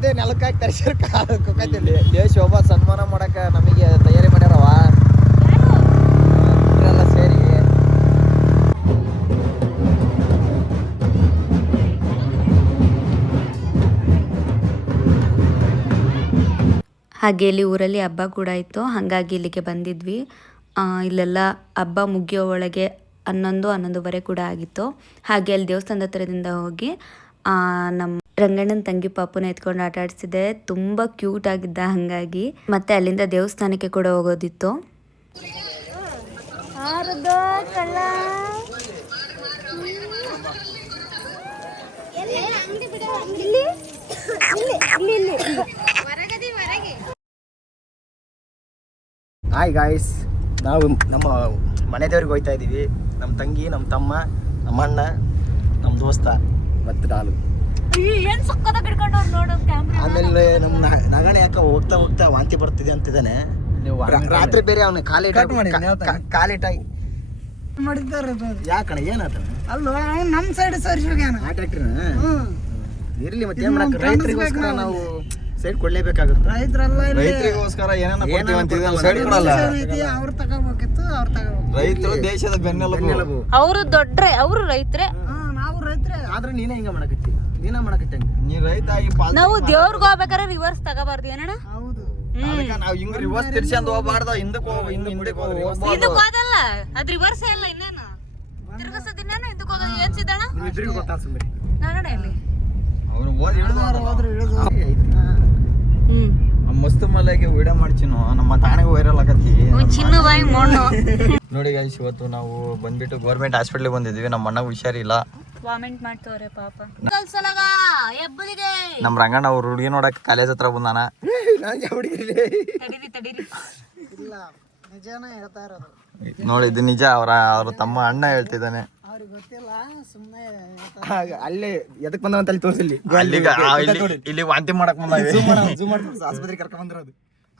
ತರಿಸಿರ್ ತರಿಸಿರ ಕುಕ್ಕತ್ತಿಲ್ಲ ದೇಶ ಒಬ್ಬ ಸನ್ಮಾನ ಮಾಡಕ ನಮಗೆ ತಯಾರಿ ಮಾಡ್ಯಾರವ ಸೇರಿ. ಹಾಗೆ ಇಲ್ಲಿ ಊರಲ್ಲಿ ಹಬ್ಬ ಕೂಡ ಇತ್ತು. ಹಾಗಾಗಿ ಇಲ್ಲಿಗೆ ಬಂದಿದ್ವಿ. ಆ, ಇಲ್ಲೆಲ್ಲ ಹಬ್ಬ ಮುಗಿಯೋ ಒಳಗೆ ಹನ್ನೊಂದು ಹನ್ನೊಂದುವರೆ ಕೂಡ ಆಗಿತ್ತು. ಹಾಗೆ ಅಲ್ಲಿ ದೇವಸ್ಥಾನದ ಹತ್ರದಿಂದ ಹೋಗಿ ಆ, ನಮ್ಮ ರಂಗಣ್ಣನ ತಂಗಿ ಪಾಪುನ ಎತ್ಕೊಂಡು ಆಟ ಆಡಿಸಿದೆ ತುಂಬ ಕ್ಯೂಟ್ ಆಗಿದ್ದ ಹಾಗಾಗಿ. ಮತ್ತೆ ಅಲ್ಲಿಂದ ದೇವಸ್ಥಾನಕ್ಕೆ ಕೂಡ ಹೋಗೋದಿತ್ತು. ಹಾಯ್ ಗಾಯ್ಸ್ ನಾವು ನಮ್ಮ ಮನೆ ದೇವ್ರಿಗೆ ಹೋಗ್ತಾ ಇದ್ದೀವಿ ನಮ್ಮ ತಂಗಿ ನಮ್ಮ ತಮ್ಮ ನಮ್ಮ ಅಣ್ಣ ನಮ್ಮ ದೋಸ್ತ ಮತ್ತು ನಾನು ಏನ್ ಸಕ್ಕದ ಹಿಡ್ಕೊಂಡವ್ರು ನೋಡು ಕ್ಯಾಮ್ರಾ ಆಮೇಲೆ ನಮ್ಮ ನ- ನಗಣ ಯಾಕ ಹೋಗ್ತಾ ಹೋಗ್ತಾ ವಾಂತಿ ಬರ್ತಿದೆ ಅಂತಿದ್ದಾನೆ. ನೀವು ರಾ- ರಾತ್ರಿ ಬೇರೆ ಅವನು ಕಾಲಿಟ Cut ಮಾಡಿ, ನ್ಯಾವ್ತಾನೆ? ಕಾಲಿಟಾಗಿ ಮಾಡಿದ್ದಾರೆ ಯಾಕಣ ಏನಾತ ಅಲ್ಲೋ ಅವ್ನು ನಮ್ಮ ಸೈಡ್ ಸರಿಸೋಗ್ಯಾನ ಆ ಟ್ಯಾಕ್ಟ್ರಿನ ಹ್ಮ್. ಇರ್ಲಿ ಮತ್ತೆ ಇದು ಏನ್ ಮಾಡಕ್? ನಮ್ ರೈತರಿಗೋಸ್ಕರ ನಾವು ಸೈಡ್ ಕೊಡ್ಲೇಬೇಕಾಗುತ್ತೆ. ರೈತರೆಲ್ಲ ಇಲ್ಲಿ ರೈತರಿಗೋಸ್ಕರ ಏನೇನ ಕೊಡ್ತೀವಿ ಅಂತ ಏನೇನೋ ಸೈಡ್ ಕೊಡಲ್ಲ. ಐತಿ ಅವ್ರು ತಗೋಬೇಕಿತ್ತು ಅವ್ರು ತಗೋಬೇಕು. ರೈತರು ದೇಶದ ಬೆನ್ನೆಲುಬು. ಬೆನ್ನೆಲುಬು. ಅವರು ದೊಡ್ಡ್ರೆ ಅವರು ರೈತರೇ. ಹಾ ನಾವು ರೈತರೇ. ಆದ್ರೆ ನೀನೇ ಹಿಂಗ ಮಾಡಕತ್ತಿ. ನೀನ ಮಾಡಕಟ್ಟಂಗ ನೀ ರೈತ ಈ ಪಾಲ್ ನಾವು ದೇವ್ರಿಗೆ ಹೋಗ್ಬೇಕಾದ್ರೆ ರಿವರ್ಸ್ ತಗೋಬಾರ್ದು ಏನಣ್ಣ? ಹೌದು. ಅದಕ್ಕೆ ನಾವು ಹಿಂಗ್ ರಿವರ್ಸ್ ತಿರ್ಸ್ಕೊಂಡ್ ಹೋಗ್ಬಾರ್ದು ಹಿಂದಕ್ಕೆ ಹೋಗ್ ಹಿಂದ್ ಹಿಂದಕ್ಕೆ ಹೋಗ್ಬಾರ್ದು. ಇದಕ್ ಹೋದಲ್ಲ ಅದ್ ರಿವರ್ಸ್ ಇಲ್ಲ ಇನ್ನೇನು. ತಿರ್ಗಸದ್ ಇನ್ನೇನು ಇದಕ್ ಹೋಗೋದು ಏನ್ ಸಿದ್ದಣ್ಣ? ಇದ್ರಿಗೂ ಗೊತ್ತಾಸು ಸುಮ್ಮನೆ ನೋಡೋಣ ಇಲ್ಲಿ. ಅವ್ರು ಓದಿ ಹ್ಮ್. ಆ ಮಸ್ತ್ ಮಲೆಗೆ ವಿಡಿಯೋ ಮಾಡ್ಚಿನು ನಮ್ಮ ತಾಣೆಗೆ ವೈರಲ್ ಆಗತ್ತಿ. ಚಿನ್ನ ಬಾಯಿ ನೋಡಿ ಗೈಸ್ ಇವತ್ತು ನಾವು ಬಂದ್ಬಿಟ್ಟು ಗೌರ್ಮೆಂಟ್ ಹಾಸ್ಪಿಟ್ಲಿಗೆ ಬಂದಿದ್ವಿ ನಮ್ಮ ಅಣ್ಣಗೆ ಹುಷಾರಿಲ್ಲ. ವಾಮೆಂಟ್ ಮಾಡ್ತವ್ರೆ ಪಾಪ. ಕಲ್ಸಲಾಗ ಎಬ್ಬಲಿಗೆ ನಮ್ಮ ರಂಗಣ್ಣ ಅವ್ರ ಹುಡುಗಿ ನೋಡಕ್ ಕಾಲೇಜ್ ಹತ್ರ ಬಂದಾನ. ತಡೀರಿ ತಡೀರಿ. ಇಲ್ಲ ನಿಜಾನ ಹೇಳ್ತಾ ಇರೋದು. ನೋಡಿ ಇದು ನಿಜ ಅವರ ಅವ್ರ ತಮ್ಮ ಅಣ್ಣ ಹೇಳ್ತಿದ್ದಾನೆ. ಅವ್ರಿಗೆ ಗೊತ್ತಿಲ್ಲ ಸುಮ್ಮನೆ ಅಲ್ಲೇ ಎದಕ್ ಬಂದ ಅಂತ ಅಲ್ಲಿ ತೋರಿಸಿಲ್ಲಿ? ಅಲ್ಲಿಗ ಇಲ್ಲಿ ಇಲ್ಲಿ ವಾಂತಿ ಮಾಡಕ್ ಬಂದಾವೆ. ಜೂಮ್ ಮಾಡಿ ತೋರ್ಸು, ಆಸ್ಪತ್ರೆಗೆ ಕರ್ಕೊಂಡ್ ಬಂದಿರೋದು.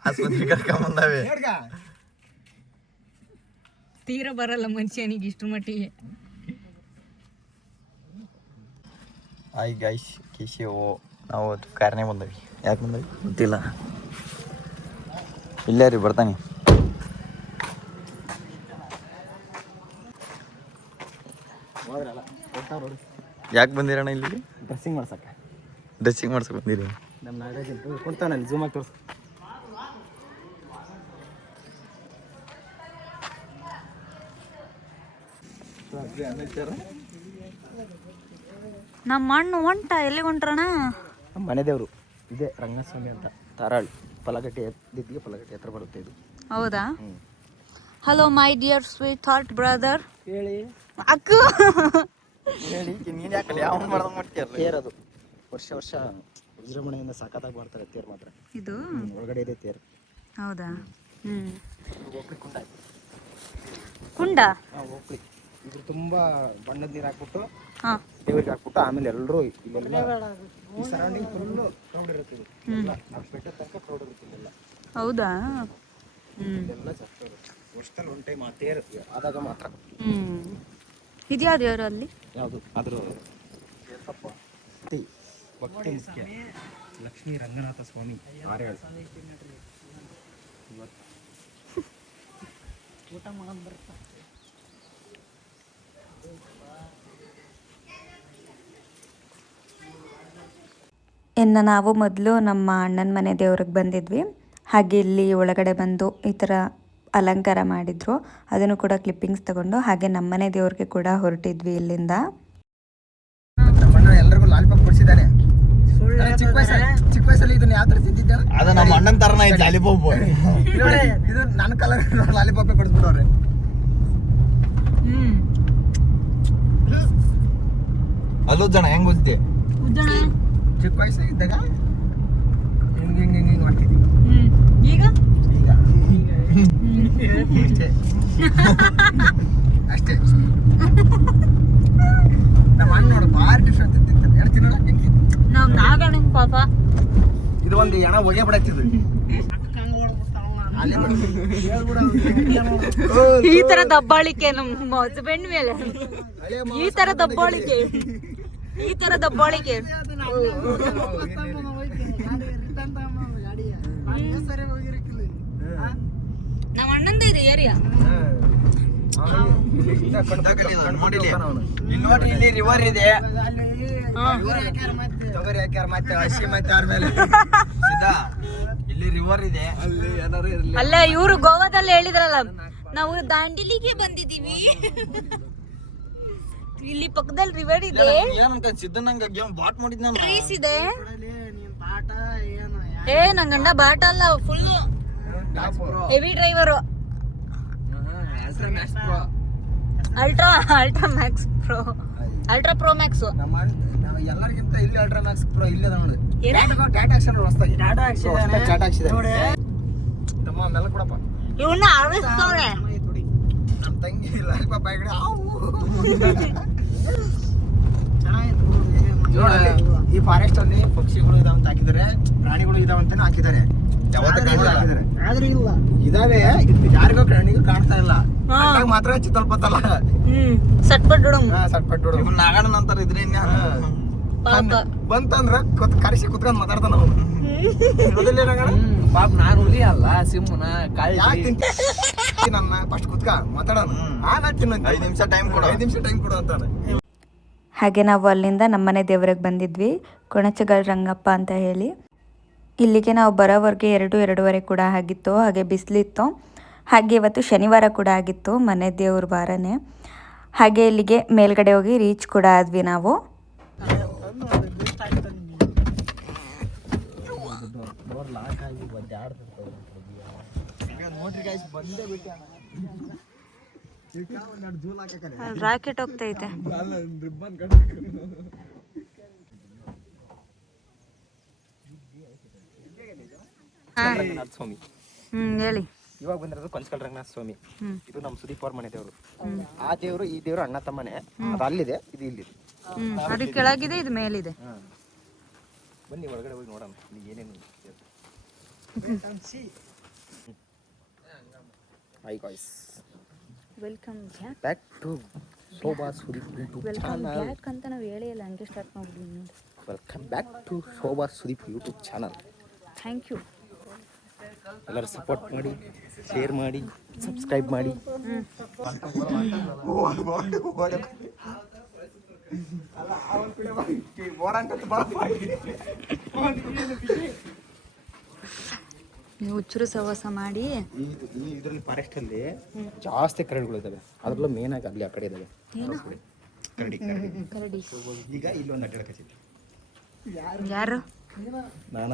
ಆಸ್ಪತ್ರೆಗೆ ಕರ್ಕೊಂಡ್ ಬಂದಾವೆ. ತೀರ ಬರಲ್ಲ ಮನುಷ್ಯನಿಗೆ ಇಷ್ಟು ಮಟ್ಟಿಗೆ. ಆಯ್ ಗೈಸ್ ಕಿಶಿ ಓ ನಾವು ಕಾರ್ನೇ ಬಂದವಿ. ಯಾಕೆ ಬಂದವಿ? ಗೊತ್ತಿಲ್ಲ. ಇಲ್ಲೇ ರೀ ಬರ್ತಾನೆ. ಯಾಕೆ ಬಂದಿರಣ್ಣ ಇಲ್ಲಿ? ಡ್ರೆಸ್ಸಿಂಗ್ ಮಾಡ್ಸಕ್ಕ. ಡ್ರೆಸ್ಸಿಂಗ್ ಮಾಡ್ಸಕ್ ಬಂದಿರಿ. ನಮ್ಮ ನಾಗರಾಜ್ ಕೊಡ್ತಾನಲ್ಲಿ ಜೂಮ್ ಆಗಿ ತೋರ್ಸು. ನಮ್ಮ ಅಣ್ಣ ಹೊಂಟ ಎಲ್ಲಿ ಹೊಂಟ್ರಣ ನಮ್ಮ ಮನೆ ದೇವರು ಇದೆ ರಂಗಸ್ವಾಮಿ ಅಂತ. ತಾರಾಳ್ ಪಲಗಟ್ಟೆ ದಿದ್ದಿಗೆ ಪಲಗಟ್ಟೆ ಹತ್ರ ಬರುತ್ತೆ ಇದು. ಹೌದಾ? Hello my dear sweetheart brother ಹೇಳಿ. ಅಕ್ಕ. ಹೇಳಿ ನೀನು ಯಾಕಲ್ಲ ಯಾವ ಮಾಡ್ದಂಗೆ ಮಾಡ್ತೀಯಲ್ಲ ತೇರ್ ಅದು. ವರ್ಷ ವರ್ಷ ವಿಜೃಂಭಣೆಯಿಂದ ಸಖತ್ತಾಗಿ ಮಾಡ್ತಾರೆ ತೇರ್ ಮಾತ್ರ. ಇದು? ಒಳಗಡೆ ಇದೆ ತೇರು. ಹೌದಾ? ಹ್ಮ್. ಒಪ್ಳಿ ಕುಂಡ ಕುಂಡ? ಹಾಂ ಒಪ್ಳಿ ಇದ್ರ ತುಂಬಾ ಬಣ್ಣದ ನೀರು ಹಾಕ್ಬಿಟ್ಟು ದೇವರಿಗೆ ಹಾಕ್ಬಿಟ್ಟು ಆಮೇಲೆ ಎಲ್ಲರೂ ಇಲ್ಲೆಲ್ಲ ಈ ಸರೌಂಡಿಂಗ್ ಫುಲ್ಲು ಕ್ರೌಡ್ ಇರುತ್ತೆ. ಎಲ್ಲ ಬೆಟ್ಟದ ತನಕ ಕ್ರೌಡ್ ಇರುತ್ತೆ ಇಲ್ಲೆಲ್ಲ. ಹೌದಾ? ಇದೆಲ್ಲ ಎಲ್ಲ ಜಾಸ್ತಿ ಇರುತ್ತೆ. ವರ್ಷದಲ್ಲಿ ಒನ್ ಟೈಮ್ ಆದಾಗ ಮಾತ್ರ. ಇದೆಯಾ ದೇವರು ಅಲ್ಲಿ? ಯಾವುದು? ಅದ್ರ ಭಕ್ತಿ. ಭಕ್ತಿ ಮುಖ್ಯ. ಲಕ್ಷ್ಮೀ ರಂಗನಾಥ ಸ್ವಾಮಿ. ಊಟ ಆರ್ಯಾಳು ಇನ್ನು ನಾವು ಮೊದಲು ನಮ್ಮ ಅಣ್ಣನ ಮನೆ ದೇವ್ರಿಗೆ ಬಂದಿದ್ವಿ. ಹಾಗೆ ಇಲ್ಲಿ ಒಳಗಡೆ ಬಂದು ಈ ಥರ ಅಲಂಕಾರ ಮಾಡಿದ್ರು. ಅದನ್ನು ಕೂಡ ಕ್ಲಿಪ್ಪಿಂಗ್ಸ್ ತಗೊಂಡು ಹಾಗೆ ನಮ್ಮನೆ ದೇವ್ರಿಗೆ ಕೂಡ ಹೊರಟಿದ್ವಿ ಇಲ್ಲಿಂದ. ಹಲೋ ಅಣ್ಣ ಎಲ್ರಿಗೂ ಲಾಲಿಪಾಪ್ ಕೊಡಿಸಿದ್ದಾನೆ ಚಿಕ್ಕ ವಯಸ್ಸಲ್ಲಿ ಚಿಕ್ಕ ವಯಸ್ಸಲ್ಲಿ ಇದನ್ನ ಯಾವ ಥರ ತಿಂತಿದ್ದೆ ಅದು ನಮ್ಮ ಅಣ್ಣನ ತರನ ಐತಿ ಲಾಲಿಪಾಪ್ ಇದು ನನ್ನ ಕಲರ್ ಲಾಲಿಪಾಪೇ ಕೊಡಿಸ್ಬಿಟ್ಟವ್ರೆ. ಹ್ಮ್ ಅಲ್ಲೂ ಜನ ಹೆಂಗ್ ಉದ್ದಣ ಚಿಕ್ಕ ವಯಸ್ಸಾಗಿದ್ದಾಗ ಹಿಂಗೆ ಹಿಂಗೆ ಹಿಂಗೆ ಹಿಂಗ್ ಮಾಡ್ತಿದ್ವಿ ಈಗ? ಈಗ. ಅಷ್ಟೇ ಅಷ್ಟೇ. ನಮ್ಮ ಅಣ್ಣ ನೋಡು ಭಾರಿ ಡಿಫ್ರೆನ್ಸ್ ಇದ್ದಿತ್ತು. ಎರಡು ತಿನ್ನೋಣ ನಾವು ನಾಗಣ್ಣ ಪಾಪ. ಇದು ಒಂದು ಎಣ ಹೊಗೆ ಬಿಡತ್ತಿದ್ದು ಅಲ್ಲೇ ಈ ತರ ದಬ್ಬಾಳಿಕೆ ನಮ್ಮ ಹಸ್ಬೆಂಡ್ ಮೇಲೆ. ಈ ತರ ದಬ್ಬಾಳಿಕೆ. ಈ ತರದ ಬಾಳಿಕೆ. ನಮ್ಮ ಅಣ್ಣಂದ ಇದೆ ಏರಿಯಾ ನೋಡ್ರಿ ಇಲ್ಲಿ ರಿವರ್ ಇದೆ. ಹಾಕ್ಯಾರ ಮತ್ತೆ. ಇಲ್ಲಿ ರಿವರ್ ಇದೆ. ಅಲ್ಲಿ ಅಲ್ಲ ಇವರು ಗೋವಾದಲ್ಲಿ ಹೇಳಿದ್ರಲ್ಲ ನಾವು ದಾಂಡಿಲಿಗೆ ಬಂದಿದೀವಿ ಇಲ್ಲಿ ಪಕ್ಕದಲ್ಲಿ ರಿವರ್ ಇದೆ. ಏನಂತ ನಂಗೆ ಗೇಮ್ ಬಾಟ್ ಮಾಡಿದ್ ನಾನು ಟ್ರೀಸ್ ಇದೆ ಏನು ಏ ನಂಗಣ್ಣ ಗಂಡ ಬಾಟ ಅಲ್ಲ full heavy driver ultra ultra max pro ultra pro max ಎಲ್ಲರಿಗಿಂತ ಇಲ್ಲಿ ಅಲ್ಟ್ರಾ ಮ್ಯಾಕ್ಸ್ ಪ್ರೋ ಇಲ್ಲೇ ನೋಡಿ. ಏನ? ಆಕ್ಷನ್ ಆಕ್ಷನ್ ಹೊಸ್ದಾಗಿ. ಆಕ್ಷನ್ ಹಾಕ್ಸಿದಾನೆ. ಟಾಟಾ ಹಾಕ್ಸಿದಾನೆ ತಮ್ಮ ಮೆಲ್ಲ ಕೊಡಪ್ಪ. ಇವನ್ನ ಆರಿಸ್ತವ್ರೆ ನಮ್ಮ ತಂಗಿ ಲಾಲಿಪಾಪ್ ಬಾಯ್ಗಡೆ ಚೆನ್ನಾಗಿತ್ತು ಈ ಫಾರೆಸ್ಟ್ ಅಲ್ಲಿ ಪಕ್ಷಿಗಳು ಇದಾವಂತ ಹಾಕಿದ್ದಾರೆ ಪ್ರಾಣಿಗಳು ಇದಾವಂತ ಹಾಕಿದ್ದಾರೆ. ಯಾವತ್ತೂ ಕಾಣಿಲ್ಲ. ಹಾಕಿದ್ದಾರೆ. ಆದ್ರೆ ಇಲ್ಲ. ಇದಾವೆ ಇದು ಯಾರಿಗೋ ಕಣ್ಣಿಗೂ ಕಾಣ್ತಾ ಇಲ್ಲ. ಮಾತ್ರ ಚಿತ್ತಲ್ಪತ್ತಲ್ಲ. ಹ್ಮ್ ಸಟ್ಪಟ್ಟು ಹಾ ಸಟ್ಪಟ್ ನೋಡು ಇವ್ನ ನಾಗಣ್ಣ ಅಂತಾರೆ ಇದ್ರೆ ಇನ್ನ ಪಾಪ. ಬಂತಂದ್ರ ಕುತ್ ಕರೆಸಿ ಕುತ್ಕೊಂಡ್ ಮಾತಾಡ್ತಾನ ಅವನು. ಪಾಪ ನಾನು ಹುಲಿ ಅಲ್ಲ ಸಿಂಹನ ಕಾಳಿ ನನ್ನ ಫಸ್ಟ್ ಕುತ್ಕ ಮಾತಾಡೋಣ. ಆಮೇಲೆ ಐದ್ ನಿಮಿಷ ಟೈಮ್ ಕೊಡು. ಐದು ನಿಮಿಷ ಟೈಮ್ ಕೊಡು ಅಂತಾನೆ. ಹಾಗೆ ನಾವು ಅಲ್ಲಿಂದ ನಮ್ಮನೆ ದೇವರಿಗೆ ಬಂದಿದ್ವಿ. ಕೊಣಚಗಲ್ ರಂಗಪ್ಪ ಅಂತ ಹೇಳಿ. ಇಲ್ಲಿಗೆ ನಾವು ಬರೋವರೆಗೆ ಎರಡು ಎರಡೂವರೆ ಕೂಡ ಆಗಿತ್ತು. ಹಾಗೆ ಬಿಸಿಲಿತ್ತು. ಹಾಗೆ ಇವತ್ತು ಶನಿವಾರ ಕೂಡ ಆಗಿತ್ತು ಮನೆ ದೇವ್ರ ವಾರನೇ. ಹಾಗೆ ಇಲ್ಲಿಗೆ ಮೇಲ್ಗಡೆ ಹೋಗಿ ರೀಚ್ ಕೂಡ ಆದ್ವಿ ನಾವು. ನೋಡ್ರಿ ಗಾಯ್ಸ್ ಬಂದೇ ಬಿಟ್ಟೆ. ರಾಕೆಟ್ ಹೋಗ್ತೈತೆ. ರಂಗನಾಥ ಸ್ವಾಮಿ. ಹ್ಮ್ ಹೇಳಿ. ಇವಾಗ ಬಂದಿರೋದು ಕೊಂಚಕಲ್ ರಂಗನಾಥ ಸ್ವಾಮಿ. ಇದು ನಮ್ಮ ಸುದೀಪ್ ಅವ್ರ ಮನೆ ದೇವರು. ಆ ದೇವರು ಈ ದೇವರು ಅಣ್ಣ ತಮ್ಮನೆ. ಅದು ಅಲ್ಲಿದೆ ಇದು ಇಲ್ಲಿದೆ. ಅದು ಕೆಳಗಿದೆ ಇದು ಮೇಲಿದೆ. ಬನ್ನಿ ಒಳಗಡೆ ಹೋಗಿ ನೋಡೋಣ. ಏನೇನು ಇದೆ. Hi guys welcome back back to Shobha Sudeep YouTube welcome channel back ಅಂತ ನಾವು ಹೇಳೇ ಇಲ್ಲ ಹಂಗೆ ಸ್ಟಾರ್ಟ್ ಮಾಡ್ಬಿಡಿ ನೋಡಿ welcome back to Shobha Sudeep YouTube channel thank you ಎಲ್ಲರೂ ಸಪೋರ್ಟ್ ಮಾಡಿ ಶೇರ್ ಮಾಡಿ ಸಬ್ಸ್ಕ್ರೈಬ್ ಮಾಡಿ. ನೀವು ಹುಚ್ಚರು ಸಹವಾಸ ಮಾಡಿ. ಈ ಇದರಲ್ಲಿ ಫಾರೆಸ್ಟ್ ಅಲ್ಲಿ ಜಾಸ್ತಿ ಕರಡಿಗಳು ಇದಾವೆ. ಅದರಲ್ಲೂ ಮೇನ್ ಆಗಿ ಅಲ್ಲಿ ಆ ಕಡೆ ಇದಾವೆ. ಕರಡಿ. ಕರಡಿ ಈಗ ಇಲ್ಲಿ ಒಂದು ಅಡ್ಡಾಡಕತ್ತಿದ್ದೆ ಯಾರು? ನಾನ.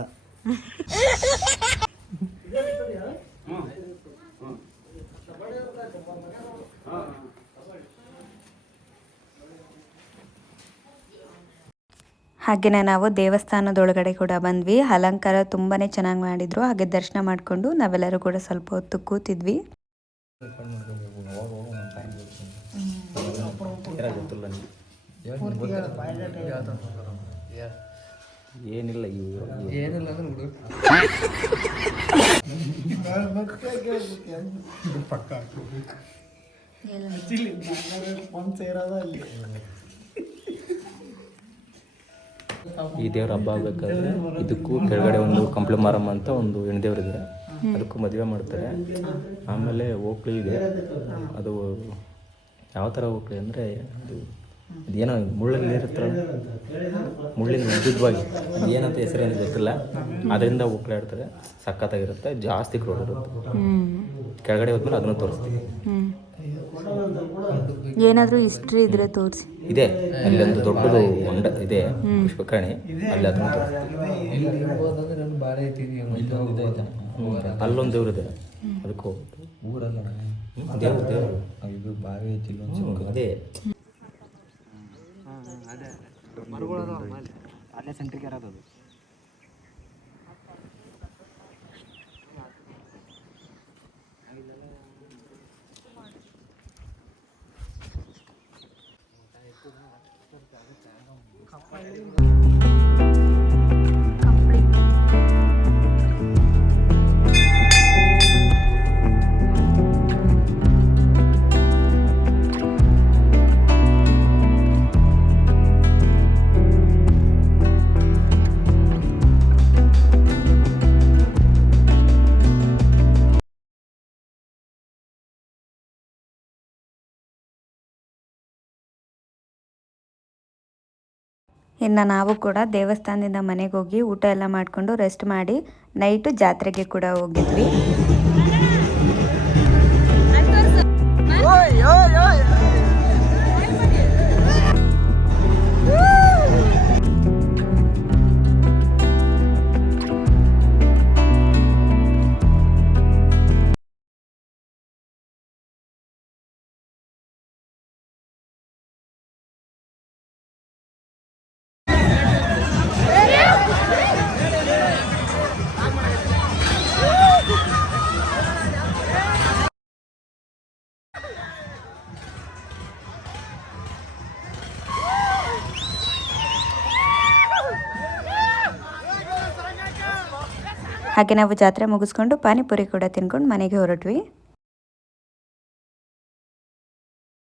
ಹಾಗೆಯೇ ನಾವು ದೇವಸ್ಥಾನದೊಳಗಡೆ ಕೂಡ ಬಂದ್ವಿ. ಅಲಂಕಾರ ತುಂಬಾ ಚೆನ್ನಾಗಿ ಮಾಡಿದ್ರು. ಹಾಗೆ ದರ್ಶನ ಮಾಡಿಕೊಂಡು ನಾವೆಲ್ಲರೂ ಕೂಡ ಸ್ವಲ್ಪ ಹೊತ್ತು ಕೂತಿದ್ವಿ. ಏನಿಲ್ಲ ಏನಿಲ್ಲ ಅಂದ್ರೆ ಹುಡುಗ. ಈ ದೇವ್ರ ಹಬ್ಬ ಆಗ್ಬೇಕಾದ್ರೆ ಇದಕ್ಕೂ ಕೆಳಗಡೆ ಒಂದು ಕಂಪ್ಲ ಮಾರಮ್ಮ ಅಂತ ಒಂದು ಹೆಣ್ದೇವ್ರಿದೆ ಅದಕ್ಕೂ ಮದುವೆ ಮಾಡ್ತಾರೆ. ಆಮೇಲೆ ಓಕ್ಳಿ ಇದೆ. ಅದು ಯಾವ ಥರ ಓಕ್ಳಿ ಅಂದರೆ ಅದು ಅದೇನೋ ಮುಳ್ಳಲ್ಲಿ ಇರುತ್ತಲ್ಲ? ಮುಳ್ಳಿನ ಉದ್ದವಾಗಿ ಏನಂತ ಹೆಸರೇನು ಗೊತ್ತಿಲ್ಲ. ಅದರಿಂದ ಓಕ್ಳಿ ಆಡ್ತಾರೆ. ಸಖತ್ತಾಗಿರುತ್ತೆ. ಜಾಸ್ತಿ ಕ್ರೋಡ್ ಇರುತ್ತೆ. ಕೆಳಗಡೆ ಹೋದ್ಮೇಲೆ ಅದನ್ನು ತೋರಿಸ್ತೀವಿ. ಏನಾದರೂ ಹಿಸ್ಟ್ರಿ ಇದ್ರೆ ತೋರಿಸಿ. ಇದೆ ಅಲ್ಲಿ ಒಂದು ದೊಡ್ಡದು ಹೊಂಡ ಇದೆ ಪುಷ್ಪಕರ್ಣಿ ಅಲ್ಲಿ ಅದನ್ನು ತೋರಿಸ್ತೀವಿ. ಅಲ್ಲೊಂದು ದೇವ್ರು ಇದೆ ಅದಕ್ಕೆ ಊರಲ್ಲ ದೇವ್ರು ದೇವರು. ಇದು ಬಾವಿ ಐತಿ ಅದೇ. ಅಲ್ಲೇ ಸೆಂಟ್ರಿಗೆ ಇರೋದು Hallelujah. ಇನ್ನು ನಾವು ಕೂಡ ದೇವಸ್ಥಾನದಿಂದ ಮನೆಗೆ ಹೋಗಿ ಊಟ ಎಲ್ಲ ಮಾಡಿಕೊಂಡು ರೆಸ್ಟ್ ಮಾಡಿ ನೈಟು ಜಾತ್ರೆಗೆ ಕೂಡ ಹೋಗಿದ್ವಿ. ಹಾಗೆ ನಾವು ಜಾತ್ರೆ ಮುಗಿಸ್ಕೊಂಡು ಪಾನಿಪುರಿ ಕೂಡ ತಿನ್ಕೊಂಡು ಮನೆಗೆ ಹೊರಟ್ವಿ.